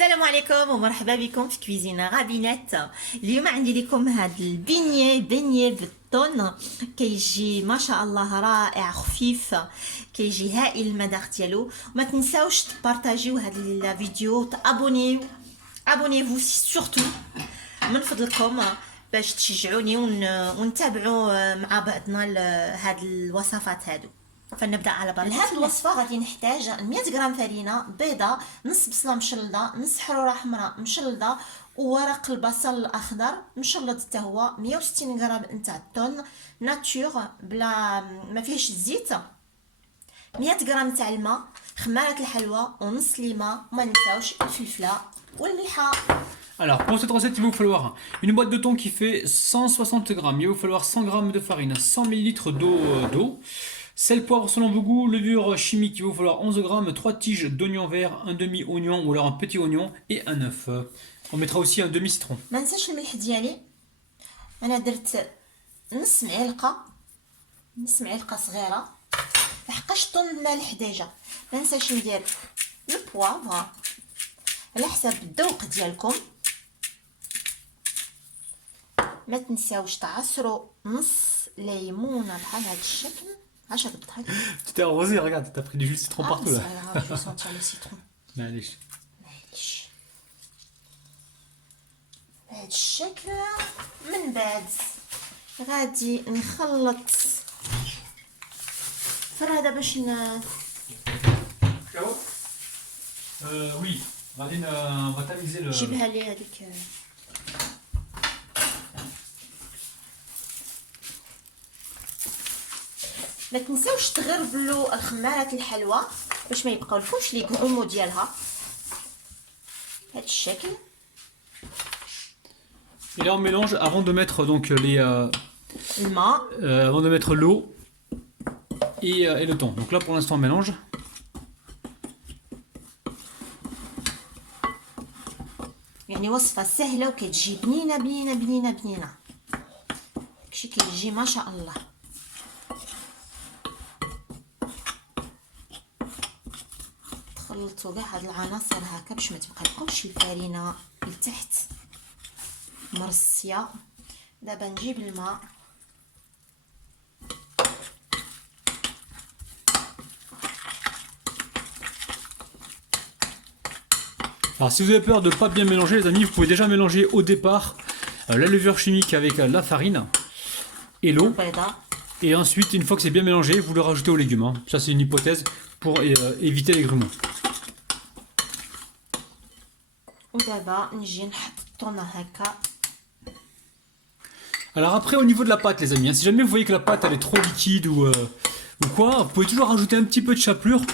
السلام عليكم ومرحبا بكم في كويزينا غابينات. اليوم عندي لكم هذا البيني بالطون. كيجي ما شاء الله رائع خفيف، كيجي هائل المذاق ديالو. ما تنساوش تبارطاجيو هذا الفيديو، تابونيو ابونيفو سورتو من فضلكم باش تشجعوني ونتابعوا مع بعضنا هاد الوصفات هادو. فنبدا على بركه لهاد الوصفه. غادي نحتاج 100 غرام فرينه بيضه، نص بصله مشلضه، نص حروره حمراء مشلضه، وورق البصل الاخضر مشلض حتى هو، 160 غرام نتاع الطون ناتور بلا ما فيهش الزيت، 100 غرام تاع الماء، خماره الحلوى ونص ليمه، وما نساوش الفلفله والملحه. Alors pour cette recette il va vous falloir une boîte de thon qui fait 160 grammes, il va vous falloir 100 grammes de farine, 100 millilitres d'eau, sel, poivre selon vos goûts, levure chimique, il va vous falloir 11 grammes, 3 tiges d'oignon vert, un demi-oignon ou alors un petit oignon et un œuf. On mettra aussi un demi-citron. ما ننساش الملح ديالي، انا درت نص معلقه صغيره لحقاش الطون مالح ديجا. ما ننساش ندير البوافر على حسب الذوق ديالكم. ما تنساوش تعصروا نص ليمونه بحال هذا الشكل. عاش بالضحك. Tu t'es arrosé, regarde, t'as pris du jus de citron partout là. Je vais sentir le citron. معليش. بهذا الشكل. من بعد غادي نخلط فرادة باش Oui, on va tamiser le... جيبها لي هذيك. ما تنساوش تغربلوا الخمارات الحلوى باش ما يبقاو لكمش لي غرومو ديالها بهذا الشكل. Et là on mélange avant de mettre donc الماء avant de mettre l'eau et le thon. Donc là pour l'instant on mélange. يعني وصفة سهلة وكتجي بنينة بنينة بنينة بنينة. داكشي كيجي ما شاء الله. تخلطوا كاع هاد العناصر هكا باش ما تبقى لكمش الفرينة لتحت مرصية. دابا نجيب الماء Alors si vous avez peur de ne pas bien mélanger les amis, vous pouvez déjà mélanger au départ la levure chimique avec la farine et l'eau. البيضة. Et ensuite, une fois que c'est bien mélangé, vous le rajoutez aux légumes. Hein. Ça c'est une hypothèse pour éviter les grumeaux. ودابا نجي نحط الطونة هكا. Alors après au niveau de la pâte les amis, hein, si jamais vous voyez que la pâte elle est trop liquide ou quoi, vous pouvez toujours rajouter un petit peu de chapelure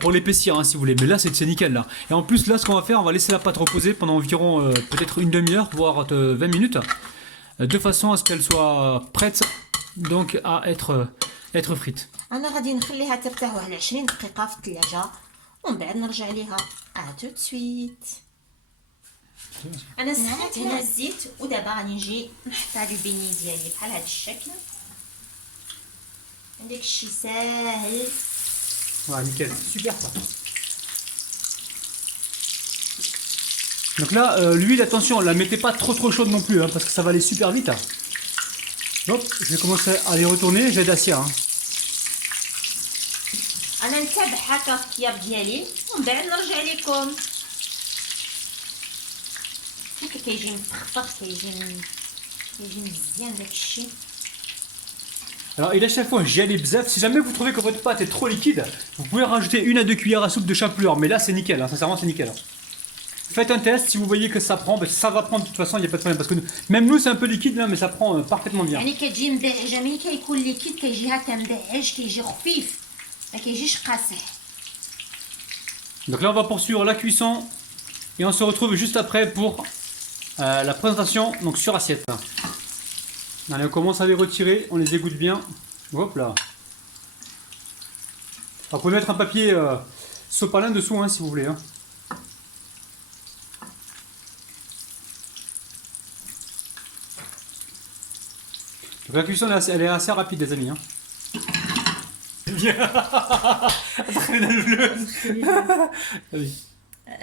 pour l'épaissir hein, si vous voulez. Mais là c'est nickel là. Et en plus là ce qu'on va faire, on va laisser la pâte reposer pendant environ peut-être une demi-heure, voire 20 minutes. De façon à ce qu'elle soit prête donc à être frite. انا غادي نخليها ترتاح واحد 20 دقيقه في الثلاجه ومن بعد نرجع ليها تو سويت. انا سخنت هنا الزيت ودابا غادي نجي نحط هاد البيني ديالي بحال هاد الشكل. عندك الشي ساهل. Voilà, nickel, super ça. Donc là, l'huile, attention, la mettez pas trop chaude non plus, hein, parce que ça va aller super vite. Hein. Hop, je vais commencer à les retourner, j'ai d'Acia. Hein. انا نتابع هكا الطياب ديالي ومن بعد نرجع لكم. هكا كيجي مفخفخ، كيجي مزيان داك الشيء. Alors, et à chaque fois, j'y allais bzaf. Si jamais vous trouvez que votre pâte est trop liquide, vous pouvez rajouter 1 à 2 cuillères à soupe de chapelure. Mais là, c'est nickel, hein, sincèrement, c'est nickel. Hein. Faites un test, si vous voyez que ça prend, ben, ça va prendre de toute façon, il n'y a pas de problème. Parce que même nous, c'est un peu liquide là, mais ça prend parfaitement bien. يعني كتجي مبهجه، ملي كيكون ليكيد كيجي هكا مبهج، كيجي خفيف، ما كيجيش قاصح. Donc là, on va poursuivre la cuisson et on se retrouve juste après pour la présentation donc sur assiette. Allez, on commence à les retirer, on les égoutte bien. Hop là. Alors, vous pouvez mettre un papier sopalin dessous hein, si vous voulez. Hein. Donc, la cuisson elle est assez rapide les amis. Hein.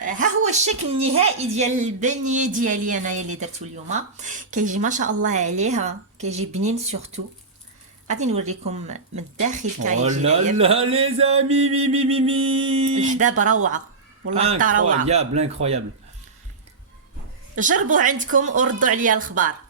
ها هو الشكل النهائي ديال البانيه ديالي انايا اللي درتو اليوم. كيجي ما شاء الله عليه، كيجي بنين سورتو. غادي نوريكم من الداخل Oh كيجي là داير. là, les amis, mi. الحباب روعه والله حتى روعه. Incroyable, incroyable. جربوا عندكم وردوا عليا الخبار.